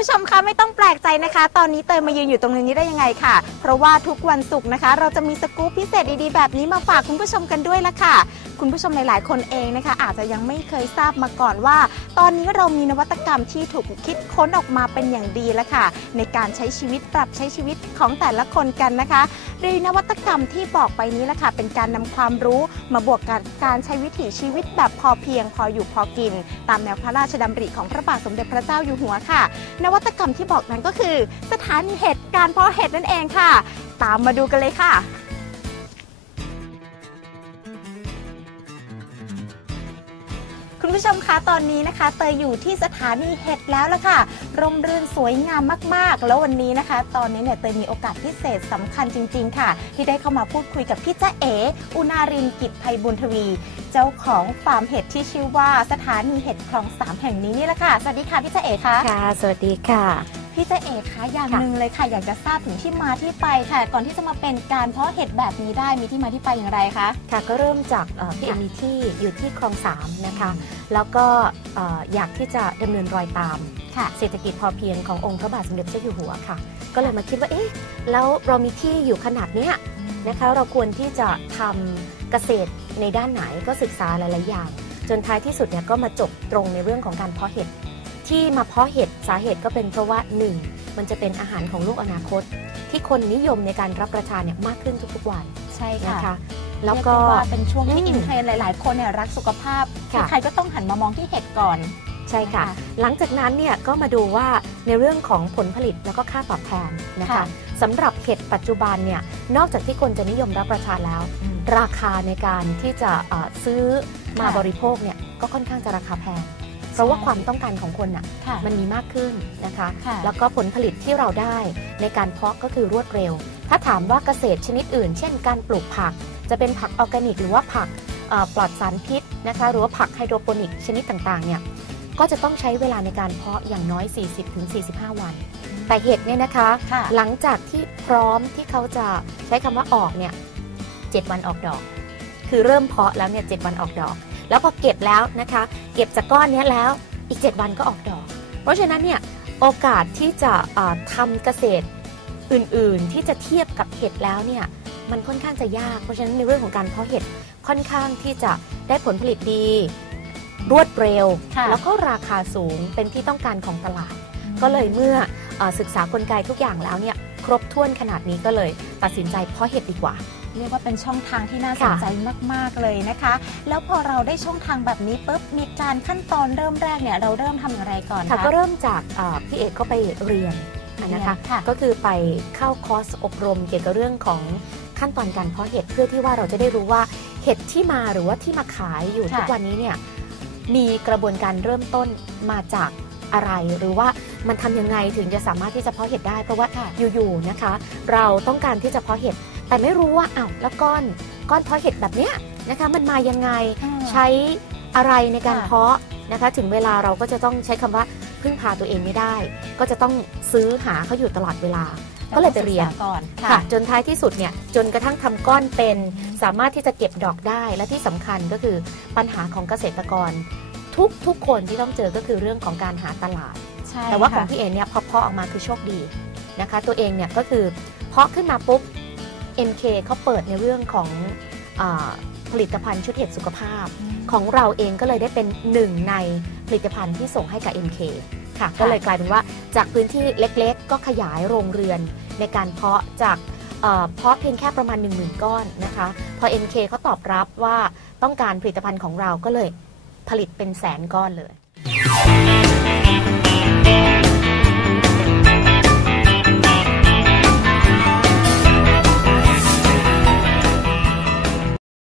ู้ชมคะไม่ต้องแปลกใจนะคะ ตอนนี้เตยมายืนอยู่ตรงนี้ได้ยังไงค่ะ เพราะว่าทุกวันศุกร์นะคะ เราจะมีสกู๊ปพิเศษดีๆแบบนี้มาฝากคุณผู้ชมกันด้วยละค่ะ คุณผู้ชมหลายๆ คนเองนะคะ อาจจะยังไม่เคยทราบมาก่อนว่า ตอนนี้เรามีนวัตกรรมที่ถูกคิดค้นออกมาเป็นอย่างดีแล้วค่ะ ในการใช้ชีวิตปรับใช้ชีวิตของแต่ละคนกันนะคะโดยนวัตกรรมที่บอกไปนี้ละค่ะ เป็นการนำความรู้มาบวกกับการใช้วิถีชีวิตแบบพอเพียงพออยู่พอกิน ตามแนวพระราชดำริของพระบาทสมเด็จพระเจ้าอยู่หัวค่ะนวัตกรรมที่บอกนั้นก็คือ สถานีเห็ดการเพาะเห็ดนั่นเองค่ะ ตามมาดูกันเลยค่ะ คุณผู้ชมคะตอนนี้นะคะ เตยอยู่ที่สถานีเห็ดแล้วละค่ะ ร่มรื่นสวยงามมากๆ แล้ววันนี้นะคะ ตอนนี้เนี่ยเตยมีโอกาสพิเศษสำคัญจริง ๆ ค่ะ ที่ได้เข้ามาพูดคุยกับพี่จ๊ะเออุนารินกิจภัยบุญทวี เจ้าของฟาร์มเห็ดที่ชื่อว่าสถานีเห็ดคลองสามแห่งนี้นี่แหละค่ะ สวัสดีค่ะพี่จ๊ะเอคะค่ะ สวัสดีค่ะ พี่เจเอกคะอย่างค่ะหนึ่งเลยค่ะ อยากจะทราบถึงที่มาที่ไปค่ะ ก่อนที่จะมาเป็นการเพาะเห็ดแบบนี้ได้มีที่มาที่ไปอย่างไรคะค่ะก็เริ่มจากเอ่อพี่เอค่ะมีที่อยู่ที่คลองสามนะคะ แล้วก็เอ่ออยากที่จะดำเนินรอยตามค่ะเศรษฐกิจพอเพียงขององค์พระบาทสมเด็จพระเจ้าอยู่หัวค่ะ ก็เลยมาคิดว่าเอ๊ะแล้วเรามีที่อยู่ขนาดเนี้ยนะคะ เราควรที่จะทำเกษตรในด้านไหนก็ศึกษาหลาย ๆ อย่าง จนท้ายที่สุดเนี่ยก็มาจบตรงในเรื่องของการเพาะเห็ด ที่มาเพาะเห็ดสาเหตุก็เป็นเพราะว่าหนึ่งมันจะเป็นอาหารของลูกอนาคต ที่คนนิยมในการรับประทานเนี่ยมากขึ้นทุกๆวันใช่ค่ะนะคะแล้วก็เรียได้ว่าเป็นช่วงที่อืมอินเทรนด์หลาย ๆ คนเนี่ยรักสุขภาพค่ะใครๆก็ต้องหันมามองที่เห็ดก่อนใช่ค่ะนะคะหลังจากนั้นเนี่ยก็มาดูว่าในเรื่องของผลผลิตแล้วก็ค่าตอบแทนนะคะค่ะสำหรับเห็ดปัจจุบันเนี่ยนอกจากที่คนจะนิยมรับประทานแล้ว ราคาในการที่จะเอ่อซื้อมาค่ะบริโภคเนี่ยก็ค่อนข้างจะราคาแพง เพราะว่าความต้องการของคนน่ะค่ะมันมีมากขึ้นนะคะค่ะแล้วก็ผลผลิตที่เราได้ในการเพาะก็คือรวดเร็ว ถ้าถามว่าเกษตรชนิดอื่น เช่น การปลูกผัก จะเป็นผักออร์แกนิก หรือว่าผักเอ่อปลอดสารพิษนะคะหรือว่าผักไฮโดรโปนิกชนิดต่างๆเนี่ยก็จะต้องใช้เวลาในการเพาะอย่างน้อย 40-45 วัน แต่เห็ดเนี่ยนะคะค่ะหลังจากที่พร้อมที่เขาจะใช้คำว่าออกเนี่ยเจ็ดวันออกดอก คือเริ่มเพาะแล้วเนี่ยเจ็ดวันออกดอก แล้วพอเก็บแล้วนะคะ เก็บจากก้อนเนี้ยแล้วอีก 7 วันก็ออกดอก เพราะฉะนั้นเนี่ยโอกาสที่จะเอ่อทำเกษตรอื่นๆ ที่จะเทียบกับเห็ดแล้วเนี่ยมันค่อนข้างจะยาก เพราะฉะนั้นในเรื่องของการเพาะเห็ดค่อนข้างที่จะได้ผลผลิตดี รวดเร็วค่ะแล้วก็ราคาสูงเป็นที่ต้องการของตลาด ก็เลยเมื่อเออศึกษากลไกทุกอย่างแล้วเนี่ย ครบถ้วนขนาดนี้ก็เลยตัดสินใจเพาะเห็ดดีกว่า เรียกว่าเป็นช่องทางที่น่าสนค่ะใจมาก ๆ เลยนะคะ แล้วพอเราได้ช่องทางแบบนี้ปุ๊บมีการขั้นตอนเริ่มแรกเนี่ยเราเริ่มทำอย่างไรก่อนค่ะคะก็เริ่มจากเอ่อพี่เอกก็ไปเรียนนะคะค่ะก็คือไปเข้าคอร์สอบรมเกี่ยวกับเรื่องของขั้นตอนการเพาะเห็ดเพื่อที่ว่าเราจะได้รู้ว่าเห็ดที่มาหรือว่าที่มาขายอยู่ค่ะทุกวันนี้เนี่ยมีกระบวนการเริ่มต้นมาจาก อะไร หรือว่ามันทำยังไงถึงจะสามารถที่จะเพาะเห็ดได้ เพราะว่าค่ะอยู่ๆนะคะ เราต้องการที่จะเพาะเห็ดแต่ไม่รู้ว่าอ้าวแล้วก้อนก้อนเพาะเห็ดแบบเนี้ยนะคะ มันมายังไงใช้อะไรในการค่ะเพาะนะคะ ถึงเวลาเราก็จะต้องใช้คำว่าพึ่งพาตัวเองไม่ได้ ก็จะต้องซื้อหาเขาอยู่ตลอดเวลาก็เลยไปเรียนศึกษาก่อนค่ะ จนท้ายที่สุดเนี่ยจนกระทั่งทำก้อนเป็น สามารถที่จะเก็บดอกได้และที่สำคัญก็คือปัญหาของเกษตรกร ทุกทุกคนที่ต้องเจอก็คือเรื่องของการหาตลาดใช่แต่ว่าของค่ะพี่เอเนี่ยพอเพาะออกมาคือโชคดีนะคะ ตัวเองเนี่ยก็คือเพาะขึ้นมาปุ๊บ MK เขาเปิดในเรื่องของอาผลิตภัณฑ์ชุดเห็ดสุขภาพ ของเราเองก็เลยได้เป็นหนึ่งในผลิตภัณฑ์ที่ส่งให้กับ MK ค่ะ ก็เลยกลายเป็นว่าจากพื้นที่เล็กๆ ก็ขยายโรงเรือนในการเพาะจากเอ่อเพาะเพียงแค่ประมาณ 1 0,000 ก้อนนะคะ พอ MK เขาตอบรับว่าต้องการผลิตภัณฑ์ของเราก็เลย ผลิตเป็นแสนก้อนเลย